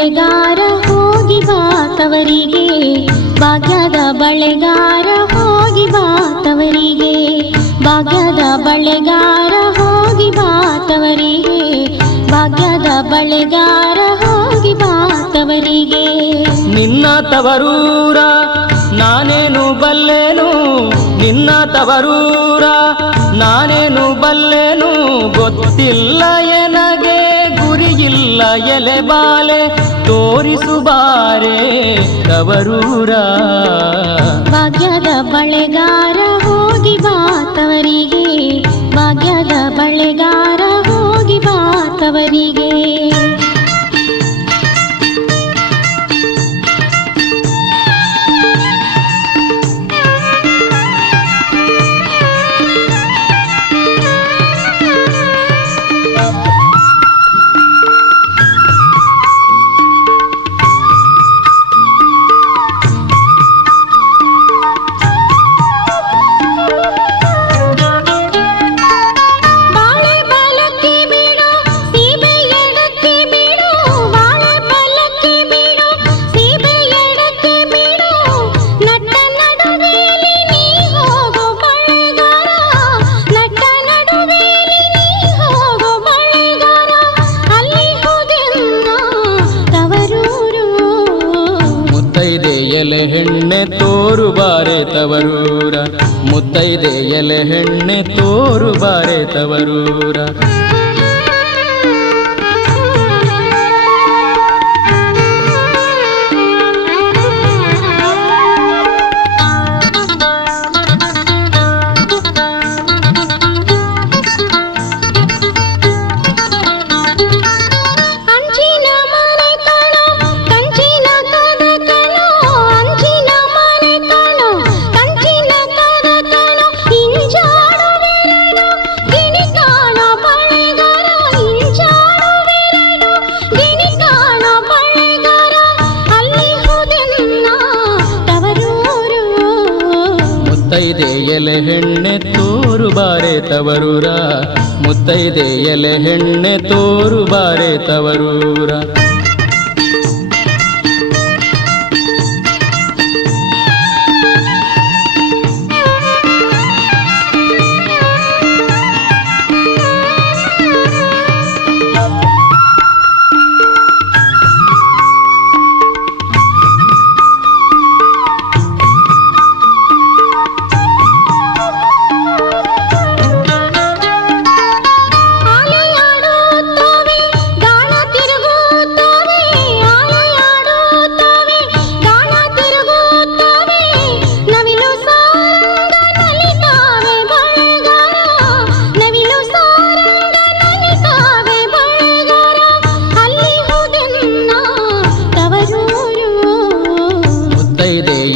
ಬಳೆಗಾರ ಹೋಗಿ ಬಾತವರಿಗೆ, ಭಾಗ್ಯದ ಬಳೆಗಾರ ಹೋಗಿ ಬಾತವರಿಗೆ, ಭಾಗ್ಯದ ಬಳೆಗಾರ ಹೋಗಿ ಬಾತವರಿಗೆ, ಭಾಗ್ಯದ ಬಳೆಗಾರ ಹೋಗಿ ಬಾತವರಿಗೆ. ನಿನ್ನ ತವರೂರ ನಾನೇನು ಬಲ್ಲೆನು, ನಿನ್ನ ತವರೂರ ನಾನೇನು ಬಲ್ಲೆನು, ಗೊತ್ತಿಲ್ಲ ಎನಗೆ ಗುರಿಯಿಲ್ಲ ಎಲೆಬಾಲೆ ತೋರಿಸುಬಾರೆ ತವರೂರ. ಭಾಗ್ಯದ ಬಳೆಗಾರ ಹೋಗಿ ಬಾತವರಿಗೆ, ಭಾಗ್ಯದ ಬಳೆಗಾರ ಹೋಗಿ ಬಾತವರಿಗೆ. ಎಲೆ ಹೆಣ್ಣೆ ತೋರು ಬಾರೆ ತವರೂರ, ಮುತ್ತೈದೆ ಎಲೆ ಹೆಣ್ಣೆ ತೋರು ಬಾರೆ ತವರೂರ. ಮುತ್ತೈದೆ ಎಲೆ ಹೆಣ್ಣೆ ತೋರು ಬಾರೆ ತವರೂರ, ಮುತ್ತೈದೆ ಎಲೆ ಹೆಣ್ಣೆ ತೋರು ಬಾರೆ ತವರೂರ.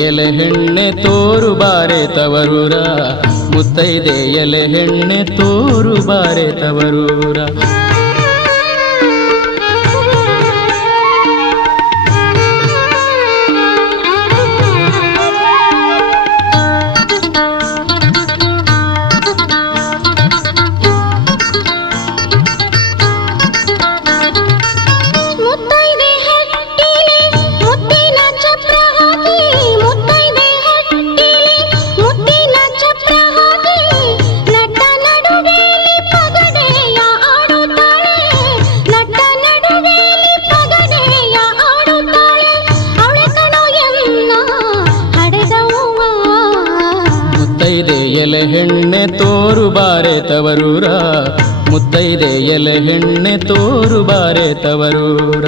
ಎಲೆ ಹೆಣ್ಣೆ ತೋರು ಬಾರೆ ತವರೂರ, ಮುತ್ತೈದೆ ಎಲೆ ಹೆಣ್ಣೆ ತೋರು ಬಾರೆ ತವರೂರ. ಮುತ್ತೈದೆ ಎಲೆ ಹೆಣ್ಣೆ ತೋರು ಬಾರೆ ತವರೂರ, ಮುತ್ತೈದೆ ಎಲೆ ಹೆಣ್ಣೆ ತೋರು ಬಾರೆ ತವರೂರ.